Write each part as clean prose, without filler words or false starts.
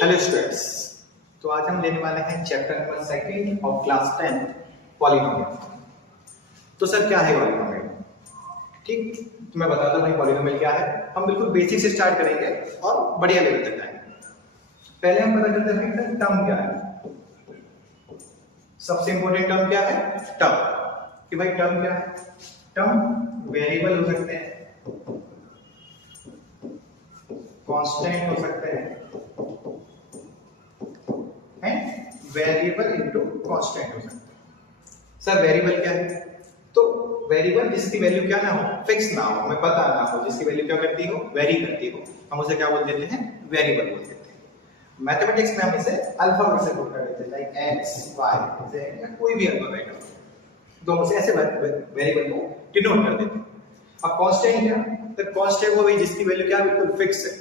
Hello students. तो आज हम लेने वाले हैं chapter number 2 of class 10 polynomial. तो सर क्या है पॉलिनोमियल? ठीक, तो मैं बताता हूँ भाई पॉलिनोमियल क्या है। हम बिल्कुल बेसिक से स्टार्ट करेंगे और बढ़िया लेवल तक जाएंगे। पहले हम पता करते हैं भाई टर्म क्या है। सबसे इंपॉर्टेंट टर्म क्या है? टर्म। कि भाई टर्म क्या है? टर्म वेरिएबल हो सकते हैं, कांस्टेंट हो सकते हैं, वेरिएबल इनटू कांस्टेंट हो सकता है। सर वेरिएबल क्या है? तो वेरिएबल जिसकी वैल्यू क्या ना हो, फिक्स ना हो, हमें पता ना हो, जिसकी वैल्यू क्या करती हो, वेरी करती हो, हम उसे क्या बोल देते हैं? वेरिएबल बोल देते हैं। मैथमेटिक्स में हम इसे अल्फाबेट से कोड कर देते हैं, लाइक एक्स वाई जेड या कोई भी अल्फाबेट हो, दोनों से ऐसे वेरिएबल को डिनोट कर देते हैं। अब कांस्टेंट क्या? तो कांस्टेंट वो भी जिसकी वैल्यू क्या बिल्कुल फिक्स है।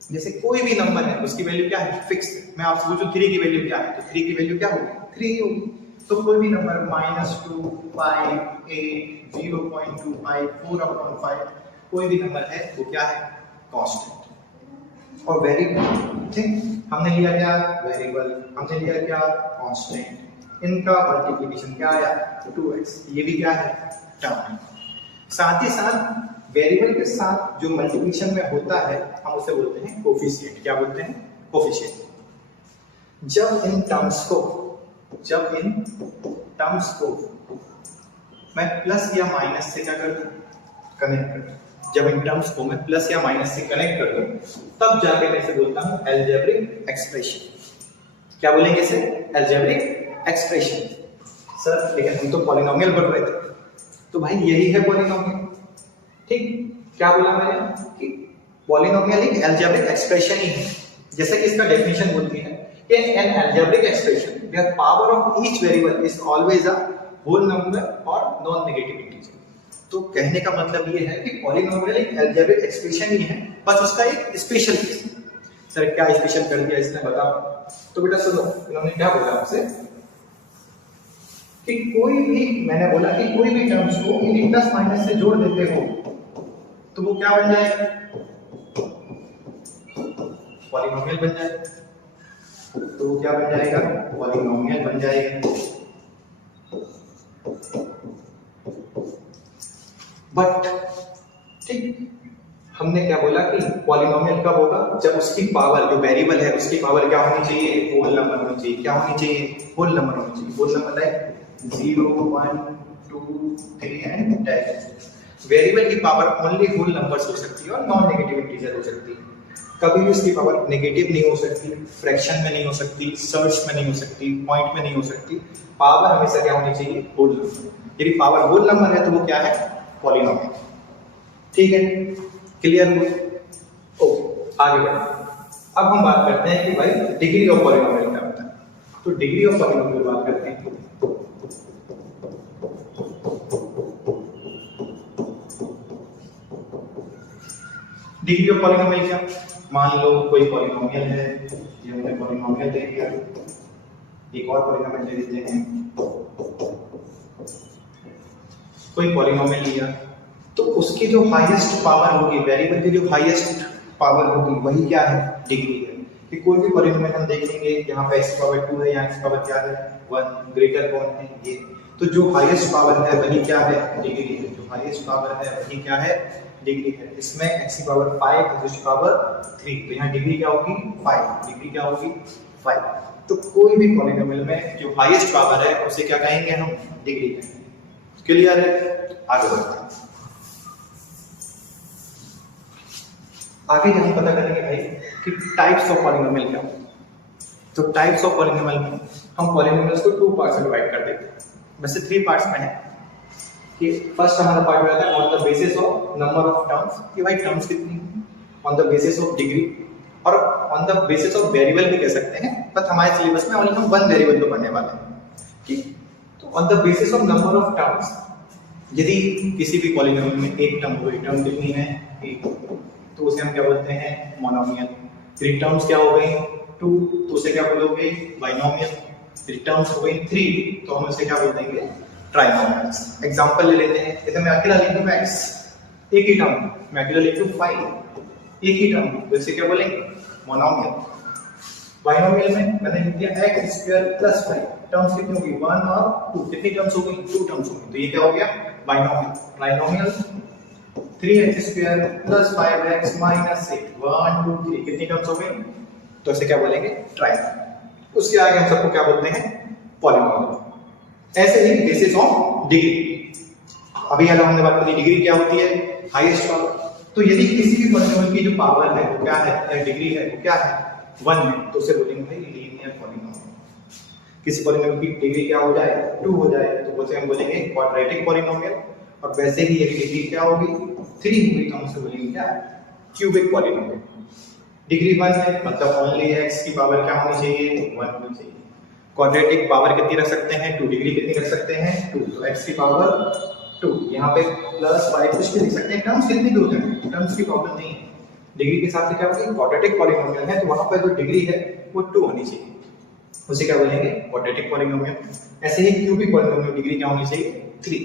जैसे कोई भी नंबर है उसकी वैल्यू क्या है? फिक्स है। मैं आपसे पूछूं 3 की वैल्यू क्या है, तो 3 की वैल्यू क्या होगी? 3 होगी। तो कोई भी नंबर -2 5 8 0.25 4/5 कोई भी नंबर है वो क्या है? कांस्टेंट। और वेरिएबल, ठीक, हमने लिया क्या? वेरिएबल, हमने लिया क्या? कांस्टेंट। इनका मल्टीप्लिकेशन क्या आया? 2x। ये भी क्या है? टर्म है। साथ ही साथ वेरिएबल के साथ जो मल्टीप्लिकेशन में होता है हम उसे बोलते हैं कोफिशिएंट। क्या बोलते हैं? कोफिशिएंट। जब इन टर्म्स को मैं प्लस या माइनस से क्या कर दूं? कनेक्ट कर दूं। जब इन टर्म्स को मैं प्लस या माइनस से कनेक्ट कर दूं तब जाके मैं इसे बोलता हूं अलजेब्रिक एक्सप्रेशन। क्या बोलेंगे इसे? Algebraic expression. सर लेकिन हम तो पॉलिनोमियल पढ़ रहे थे। तो भाई यही है पॉलिनोमियल। ठीक, क्या बोला मैंने? कि पॉलिनोमियल एक अलजेब्रिक एक्सप्रेशन ही है। जैसे कि इसका डेफिनेशन बोलती है कि an algebraic expression where power of each variable is always a whole number और नॉन नेगेटिव इंटीजर। तो कहने का मतलब ये है कि पॉलिनोमियल एक अलजेब्रिक एक्सप्रेशन ही है, बस उसका एक स्पेशल केस है। सर क्या स्पेशल कर दिया इसने, बताओ? तो बेटा सुनो, इन्होंने क्या बोला आपसे कि कोई भी, मैंने बोला कि कोई भी टर्म्स को यदि प्लस माइनस से जोड़ देते हो तो वो क्या बन जाएगा? पॉलिनोमियल बन जाएगा। तो वो क्या बन जाएगा? पॉलिनोमियल बन जाएगा। बट ठीक, हमने क्या बोला कि पॉलिनोमियल कब होगा? जब उसकी पावर, जो वेरिएबल है उसकी पावर क्या होनी चाहिए? होल नंबर होनी चाहिए। क्या होनी चाहिए? होल नंबर होनी चाहिए। Whole number like 0 1 2 3 and 10। Variable की पावर ओनली होल नंबर्स हो सकती है और नॉन नेगेटिव इंटीजर हो सकती है। कभी भी उसकी पावर नेगेटिव नहीं हो सकती, फ्रैक्शन में नहीं हो सकती, सर्च में नहीं हो सकती, पॉइंट में नहीं हो सकती। पावर हमेशा क्या होनी चाहिए? Whole number. यदि पावर होल नंबर है तो वो क्या है? पॉलिनोमियल। ठीक है, क्लियर हुआ? ओके, आगे बढ़ते। अब हम बात करते हैं कि भाई डिग्री ऑफ पॉलिनोमियल क्या होता है। तो डिग्री ऑफ पॉलिनोमियल बात करते हैं। डिग्री ऑफ पॉलिनोमियल क्या? मान लो कोई पॉलिनोमियल है, ये हमने पॉलिनोमियल दे दिया, एक और पॉलिनोमियल दे देते हैं। कोई पॉलिनोमियल लिया तो उसकी जो हाईएस्ट पावर होगी, वेरिएबल की जो हाईएस्ट पावर होगी वही क्या है? डिग्री है। कि कोई भी पॉलिनोमियल हम देखेंगे, यहाँ पे x पावर 2 है, यहाँ x पावर क्या है? 1, ग्रेटर कौन है? ये। तो जो हाईएस्ट पावर है वही क्या है? डिग्री है। जो हाईएस्ट पावर है वही क्या है? डिग्री है। इसमें x की पावर 5, x की पावर 3, तो यहाँ डिग्री क्या होगी? 5। डिग्री क्या होगी? 5। तो कोई भी पॉलिनोमियल में जो हाईएस्ट पावर है उसे क्या कहेंगे हम? डिग्री कहेंगे। क्लियर है? आगे बढ़ते हैं। आगे हम पता करेंगे भाई कि टाइप्स ऑफ पॉलिनोमियल क्या होते हैं। तो टाइप्स ऑफ पॉलिनोमियल में हम पॉलिनोमियल्स को 2 पार्ट्स में डिवाइड कर देते हैं। वैसे 3 पार्ट्स में है कि फर्स्ट हमारा पार्ट में आता है on the basis of number of terms, कि भाई टर्म्स कितनी है, on the basis of degree, और on the basis of variable भी कह सकते हैं, बट हमारे सिलेबस में ओनली हम 1 वेरिएबल को पढ़ने वाले हैं। ठीक, तो on the basis of number of terms, यदि किसी भी पॉलिनोमियल में एक टर्म हो, टर्म कितनी है? 1, तो उसे हम क्या बोलते हैं? मोनोमियल। 3 टर्म्स क्या हो गई? 2, तो उसे क्या बोलोगे? बाइनोमियल। 3 टर्म्स हो गई 3, तो हम उसे क्या बोल देंगे? ट्राइनोमियल्स। एग्जांपल ले लेते हैं, जैसे मैं अकेला लिख दूं x, एक ही टर्म, मैं अकेला लिख दूं 5, एक ही टर्म, तो इसे क्या बोलेंगे? मोनोमियल। बाइनोमियल में मैंने लिख दिया x स्क्वायर प्लस 5, टर्म्स कितनी होगी 1 और 2, कितनी टर्म्स हो गई 2 टर्म्स हो गई, तो ये क्या हो गया binomial. Trinomial 3x square plus 5x minus 6, 1 2 3, कितनी टर्म्स हो गई, तो इसे क्या बोलेंगे ट्राइनोमियल। उसके आगे हम सबको क्या बोलते हैं पॉलीनोमियल। ऐसे ही बेसिस ऑफ डिग्री, अभी हमने बात करी डिग्री क्या होती है हाईएस्ट पावर। तो यदि किसी भी पॉलीनोमियल की जो पावर है वो क्या है या डिग्री है वो क्या है 1 है, तो उसे बोलेंगे भाई लीनियर पॉलीनोमियल। किसी पॉलीनोमियल की डिग्री क्या हो जाए 2 हो जाए तो उसे हम बोलेंगे क्वाड्रेटिक पॉलीनोमियल, और वैसे ही यदि डिग्री क्या होगी 3 होगी तो हम उसे बोलेंगे क्या क्यूबिक पॉलीनोमियल। डिग्री 1 है मतलब ओनली x की पावर क्या होनी चाहिए 1 होनी चाहिए। क्वाड्रेटिक पावर कितनी रख सकते हैं 2, डिग्री कितनी रख सकते हैं 2, तो x की पावर 2, यहाँ पे प्लस 5 कुछ भी लिख सकते हैं, टर्म्स कितनी भी हो जाए टर्म्स की प्रॉब्लम नहीं है। डिग्री के साथ क्या होगी क्वाड्रेटिक पॉलीनोमियल है तो वहां पर जो डिग्री है वो 2 होनी चाहिए, उसे क्या बोलेंगे क्वाड्रेटिक पॉलीनोमियल। ऐसे ही क्यूबिक पॉलीनोमियल डिग्री क्या होनी चाहिए 3,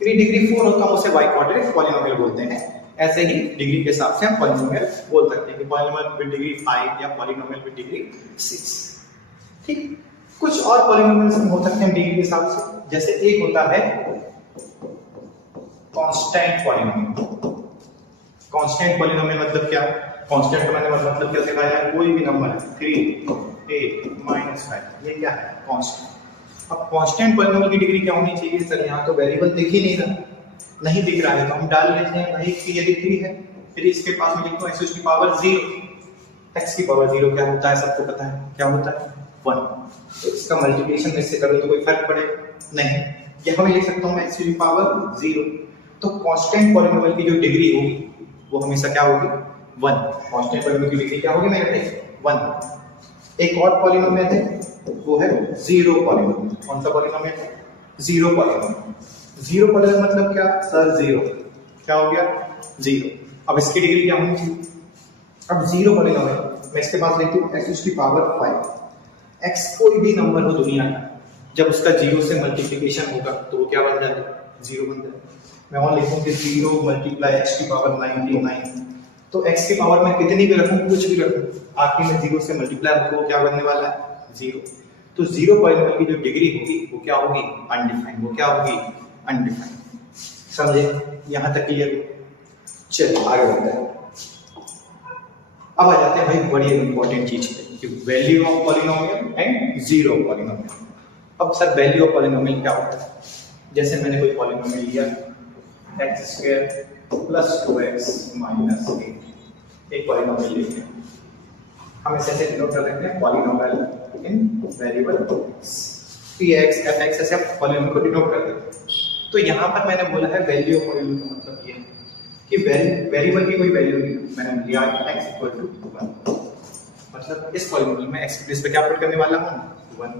यदि डिग्री 4 होता है उसे बाइक्वाड्रेटिक पॉलीनोमियल बोलते हैं। ऐसे ही डिग्री के हिसाब से हम पॉलीनोमियल बोल सकते हैं कि पॉलीनोमियल विद डिग्री 5 या पॉलीनोमियल विद डिग्री 6। ठीक, कुछ और पॉलीनोमियल्स हो सकते हैं डिग्री के हिसाब से, जैसे एक होता है कांस्टेंट पॉलीनोमियल। कांस्टेंट पॉलीनोमियल मतलब क्या, कांस्टेंट का मतलब क्या दिखाया है कोई भी नंबर 3 8 -5 ये क्या है कांस्टेंट। अब कांस्टेंट पॉलीनोमियल की डिग्री क्या होनी चाहिए सर, यहाँ तो वेरिएबल दिख ही नहीं दिख रहा है तो हम डाल लेते हैं भाई कि यदि 3 है फिर इसके पास में लिखो x की पावर 0, x की पावर 0 क्या होता है सबको पता है क्या होता है 1, तो इसका मल्टीप्लिकेशन में इससे करूं तो कोई फर्क पड़े नहीं, यहाँ मैं लिख सकता हूं x की पावर 0। तो कांस्टेंट पॉलीनोमियल की जो डिग्री होगी वो हमेशा क्या होगी 1, कांस्टेंट पॉलीनोमियल की डिग्री क्या होगी मेरे भाई 1। एक और पॉलीनोमियल है वो है जीरो पॉलीनोमियल। कौन सा पॉलीनोमियल है जीरो पॉलीनोमियल। जीरो पॉलीनोमियल मतलब क्या सर जीरो, क्या हो गया जीरो। अब इसकी डिग्री क्या होनी चाहिए, अब जीरो पॉलीनोमियल मैं इसके पास लिखती हूँ x की पावर 5, x कोई भी नंबर हो दुनिया का जब उसका जीरो से मल्टीप्लिकेशन होगा तो वो क्या बन जाएगा जीरो बन जाएगा। मैं और लिखूं कि 0 मल्टीप्लाई x की पावर 99, तो x की पावर में कितनी भी रखूं कुछ भी रखूं आखिर में 0 से मल्टीप्लाई होकर वो क्या बनने वाला है जीरो। तो जीरो पॉलीनोमियल की जो डिग्री होगी वो क्या होगी अनडिफाइंड, वो क्या होगी अनडिफाइंड। समझे यहाँ तक क्लियर। चलिए आगे बढ़ते हैं। अब आ जाते हैं भाई बड़ी इंपॉर्टेंट चीज पे कि value of polynomial and zero polynomial. अब सर वैल्यू ऑफ पॉलीनोमियल क्या होता है, जैसे मैंने कोई पॉलीनोमियल लिया x square plus 2x minus 8, एक पॉलीनोमियल लेते हैं, हम इसे ऐसे डिनोट कर देते हैं पॉलीनोमियल इन वेरिएबल px fx ऐसे आप पॉलीनोमियल को डिनोट कर देते हैं। तो यहाँ पर मैंने बोला है वैल्यू ऑफ पॉलीनोमियल का मतलब ये है कि वेरिएबल की कोई वैल्यू नहीं, मैंने लिया x इक्वल टू 1, मतलब इस पॉलीनोमियल में x प्लेस पे क्या पुट करने वाला हूँ 1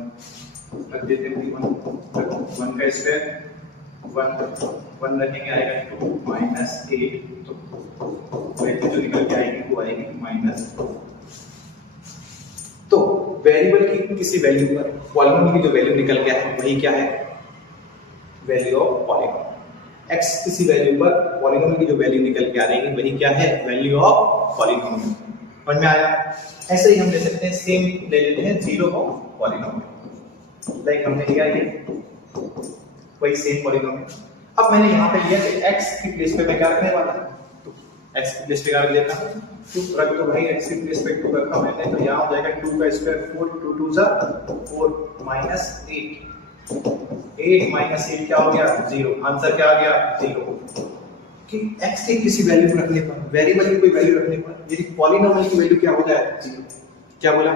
रख देते हैं 1 का स्क्वायर 1 रखेंगे आएगा 2 माइनस 8, तो वैल्यू जो निकल के आएगी वो आएगी माइनस। तो वेरिएबल की किसी वैल्यू पर पॉलीनोमियल की जो वैल्यू निकल के है वही क्या है वैल्यू ऑफ पॉलीनोमियल। x किसी वैल्यू पर पॉलीनोमियल की जो वैल्यू निकल के आ रही है वही क्या है वैल्यू ऑफ पॉलीनोमियल। समझ में आया। ऐसे ही हम ले सकते हैं सेम ले लेते हैं जीरो ऑफ पॉलीनोमियल, लाइक हमने लिया ये वही सेम पॉलीनोमियल। अब मैंने यहाँ पे लिया कि x की प्लेस पे मैं क्या रखने वाला हूँ, तो x की प्लेस पे क्या रख देता हूँ 2 रख दो भाई, x की प्लेस पे 2 रखा मैंने तो यहाँ हो जाएगा 2 का स्क्वायर 4, 2 2 जा 4 माइनस 8 माइनस 8 क्या हो गया 0, आंसर क्या आ गया 0। कि x के किसी वैल्यू को रखने पर वेरिएबल की कोई वैल्यू रखने पर यदि पॉलीनोमियल की वैल्यू क्या हो जाए 0। क्या बोला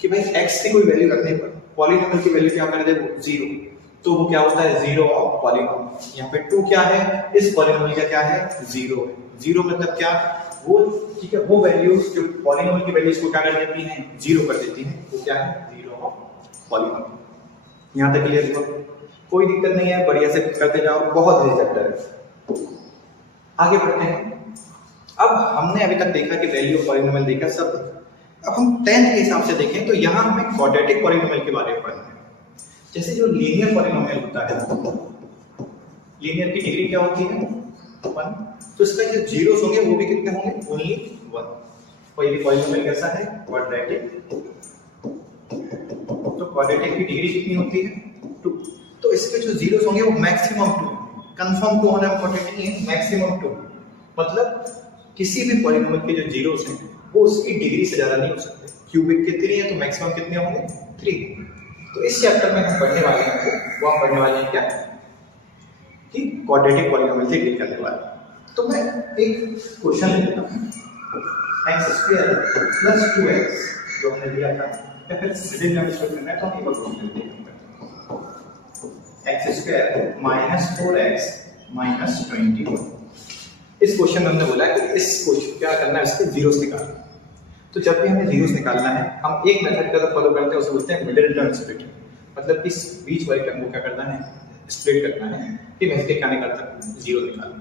कि भाई x की कोई वैल्यू रखने पर पॉलीनोमियल की वैल्यू क्या कर दे वो 0, तो वो क्या होता है जीरो ऑफ पॉलीनोमियल। यहाँ पे 2 क्या है इस पॉलीनोमियल का क्या है 0 है। 0 मतलब क्या वो ठीक है वो वैल्यूज जो पॉलीनोमियल की वैल्यूज को क्या कर देती हैं 0 कर देती हैं, वो क्या है जीरो ऑफ पॉलीनोमियल। यहाँ तक क्लियर हुआ, कोई दिक्कत नहीं है, बढ़िया से करते जाओ, बहुत इजी चैप्टर है। आगे बढ़ते हैं। अब हमने अभी तक देखा कि वैल्यू ऑफ पॉलीनोमियल देखा सब। अब हम 10th के हिसाब से देखें तो यहाँ हमें क्वाड्रेटिक पॉलीनोमियल के बारे में पढ़ना है। जैसे जो लीनियर पॉलीनोमियल होता है, लीनियर की डिग्री क्या होती है 1, तो इसका जो जीरोस होंगे वो भी कितने होंगे ओनली 1। और ये पॉलीनोमियल कैसा है क्वाड्रेटिक क्वाड्रेटिक की डिग्री कितनी होती है 2। तो इसके जो जीरोस होंगे वो मैक्सिमम 2, कंफर्म 2 होना इंपॉर्टेंट नहीं है, मैक्सिमम 2 मतलब किसी भी पॉलिनोमियल के जो जीरोस हैं वो उसकी डिग्री से ज्यादा नहीं हो सकते। क्यूबिक के 3 है तो मैक्सिमम कितने होंगे 3। तो इस चैप्टर में हम पढ़ने वाले हैं वो हम पढ़ने वाले हैं क्या कि क्वाड्रेटिक पॉलिनोमियल से डील करने वाले हैं। तो मैं एक क्वेश्चन ले लेता हूं x² + 2x जो हमने दिया था, या फिर मिडिल टर्म इसको करना है तो हम एक और क्वेश्चन लेते हैं x² - 4x - 21। इस क्वेश्चन में हमने बोला है कि इस क्वेश्चन क्या करना है, इसके जीरोस निकालना। तो जब भी हमें जीरोस निकालना है हम एक मेथड का फॉलो करते हैं, उसे बोलते हैं मिडिल टर्म स्प्लिट। मतलब इस बीच वाले टर्म को क्या करना है, स्प्लिट करना है कि मैं इसके क्या निकालता हूं, जीरो निकालना।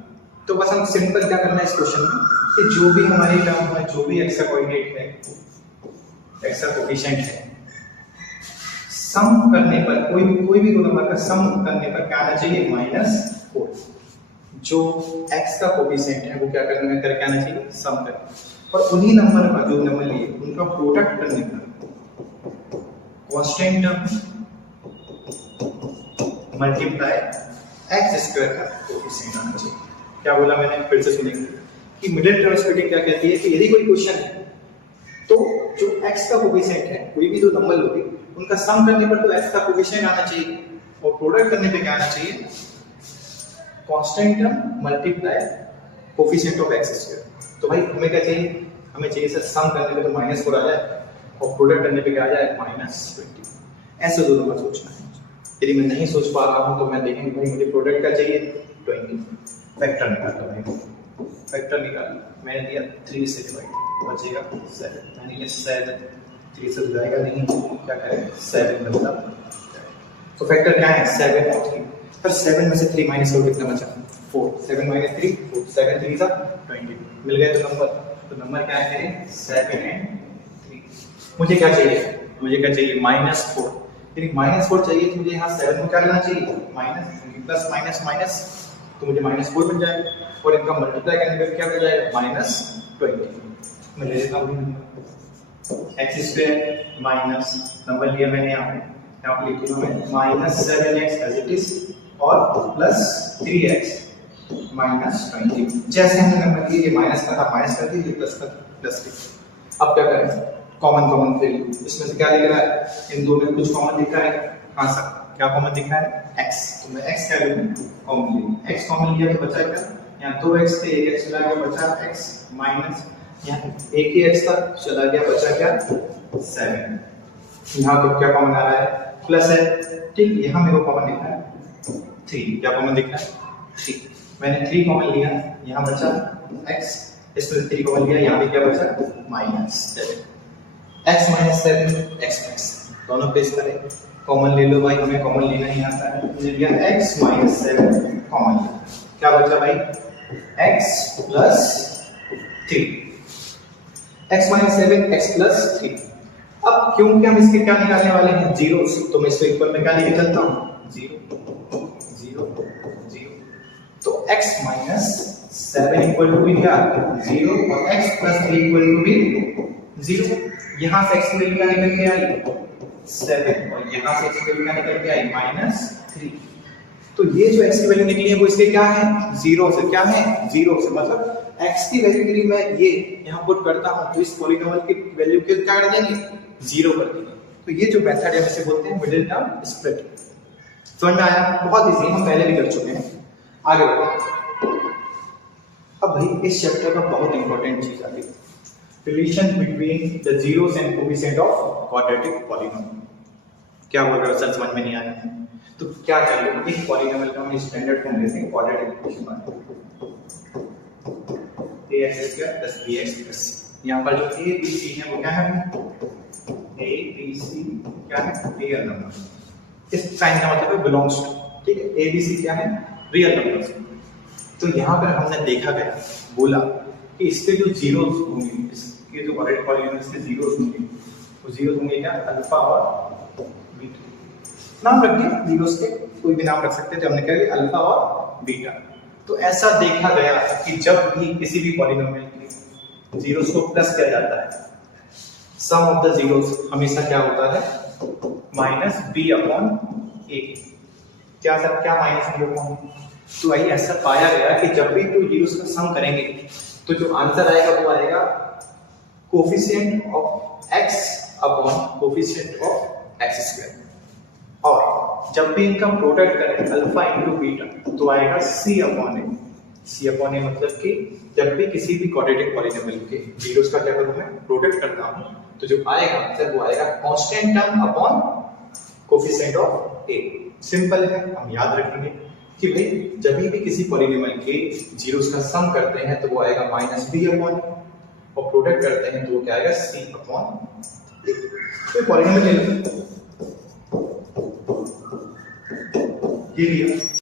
तो बस हम सिंपल क्या करना है इस क्वेश्चन में कि जो भी हमारी टर्म है, जो भी x का कोऑर्डिनेट है, x का कोएफिशिएंट है, सम करने पर कोई भी दो नंबर का सम करने पर क्या आना चाहिए -4। जो x का कोएफिशिएंट है वो क्या करने करके आना चाहिए सम करके, और उन्हीं नंबर का जो नंबर लिए उनका प्रोडक्ट करने पर कांस्टेंट टर्म मल्टीप्लाई x² का कोएफिशिएंट आना चाहिए। क्या बोला मैंने, फिर से सुनेंगे कि मिडिल टर्म स्प्लिटिंग क्या कहती है कि यदि कोई क्वेश्चन है तो जो x का कोएफिशिएंट है, कोई भी दो नंबर लोगे उनका सम करने पर तो x का कोएफिशिएंट आना चाहिए और प्रोडक्ट करने पे क्या आना चाहिए constant term multiply coefficient of x²। तो भाई हमें क्या चाहिए, हमें चाहिए सर सम करने पे तो -4 आ जाए और प्रोडक्ट करने पे क्या आ जाए -20। ऐसे दो नंबर सोचना है। यदि मैं नहीं सोच पा रहा हूं तो मैं देखेंगे भाई मुझे प्रोडक्ट का चाहिए 20, फैक्टर निकालता हूं। फैक्टर निकाल मैंने दिया 3 से डिवाइड, बचेगा 7। मैंने दिया 7, 3 से जाएगा नहीं, क्या करें 7 मतलब तो फैक्टर क्या है 7 और 3। पर 7 में से 3 माइनस करो कितना बचा 4। 7 - 3 4, 7 3 सा 20 मिल गए। तो नंबर क्या है 7 और 3। मुझे क्या चाहिए, मुझे क्या चाहिए -4। यदि -4 चाहिए तो मुझे यहाँ 7 को क्या लेना चाहिए माइनस, प्लस माइनस माइनस तो मुझे -4 बन जाएगा, और इनका मल्टीप्लाई करने पर क्या बन जाएगा -20। मैं ले लेता हूँ x² माइनस नंबर लिया मैंने यहाँ पे लिख दूंगा मैं -7x एज इट इज और प्लस 3x -20। जैसे हमने नंबर लिए ये माइनस का था माइनस कर दीजिए, प्लस का प्लस कर। अब क्या करें कॉमन फिर इसमें से क्या दिख रहा है, इन दो में कुछ कॉमन दिख रहा है। हाँ सर क्या कॉमन दिख रहा है x, तो मैं x क्या लूं कॉमन लिया, x कॉमन लिया तो बचा क्या, यहाँ 2x थे 1x चला गया बचा x माइनस यहाँ एक ही x था चला गया बचा क्या 7। यहाँ तो क्या कॉमन आ रहा है प्लस है, ठीक। यहाँ मेरे को कॉमन दिख रहा है 3, क्या कॉमन दिख रहा है 3। मैंने 3 कॉमन लिया, यहाँ बचा x, इसमें 3 कॉमन लिया, यहाँ पे क्या बचा -7। x - 7 x - दोनों प्लेस करें, कॉमन ले लो भाई, हमें कॉमन लेना ही आता है। मुझे लिया x - 7 कॉमन लिया, क्या बचा भाई x + 3। x - 7 x + 3। अब क्योंकि हम इसके क्या निकालने वाले हैं जीरोस, तो मैं इसको इक्वल में क्या लेके चलता हूं 0 0 0। तो x - 7 इक्वल टू भी क्या 0 और x + 3 इक्वल टू भी 0। यहां से x की वैल्यू क्या निकल के आई 7 और यहां से x की वैल्यू क्या निकल के आई -3। तो ये जो x की वैल्यू निकली है वो इसके क्या है 0 से, क्या है 0 से, मतलब x की वैल्यू के लिए मैं ये यहां पुट करता हूं तो इस पॉलीनोमियल की वैल्यू को क्या कर देंगे 0 कर देंगे। तो ये जो मेथड है इसे बोलते हैं मिडिल टर्म स्प्लिट। समझ में आया, बहुत इजी, हम पहले भी कर चुके हैं। आगे बढ़ो। अब भाई इस चैप्टर का बहुत इंपॉर्टेंट चीज आ गई, relation between the zeros and coefficient of quadratic polynomial. क्या बोल रहे हो सर, समझ में नहीं आया तो क्या करिए, एक पॉलीनोमियल का हम स्टैंडर्ड फॉर्म लेते हैं क्वाड्रेटिक इक्वेशन में ax² + bx। यहां पर जो a b c है वो क्या है a b c क्या है रियल नंबर। इस साइन का मतलब है बिलोंग्स टू, ठीक है। a b c क्या है रियल नंबर्स। तो यहां पर हमने देखा गया बोला कि इसके जो जीरोस होंगे, इसके जो क्वाड्रेटिक पॉलीनोमियल के जीरोस होंगे, वो जीरोस होंगे क्या अल्फा और बीटा। नाम रख दिया जीरोस के, कोई भी नाम रख सकते थे, हमने क्या किया अल्फा और बीटा। तो ऐसा देखा गया कि जब भी किसी भी पॉलीनोमियल के जीरोस को प्लस किया जाता है, सम ऑफ द जीरोस हमेशा क्या होता है माइनस बी अपॉन ए। क्या सर, क्या माइनस बी अपॉन? तो भाई ऐसा पाया गया कि जब भी टू जीरोस का सम करेंगे तो जो आंसर आएगा वो आएगा coefficient of x upon coefficient of x square. और जब भी इनका प्रोडक्ट करें अल्फा इंटू बीटा तो आएगा c अपॉन ए। c अपॉन ए मतलब कि जब भी किसी भी क्वाड्रेटिक पॉलिनोमियल के जीरोस का क्या करूं मैं, प्रोडक्ट करता हूं, तो जो आएगा आंसर वो आएगा constant term upon coefficient of a। Simple है, हम याद रखेंगे कि भाई जब भी किसी पॉलिनोमियल के जीरोस का सम करते हैं तो वो आएगा माइनस बी अपॉन, और प्रोडक्ट करते हैं तो वो क्या आएगा c अपॉन a। तो पॉलिनोमियल ले लो, ये लिया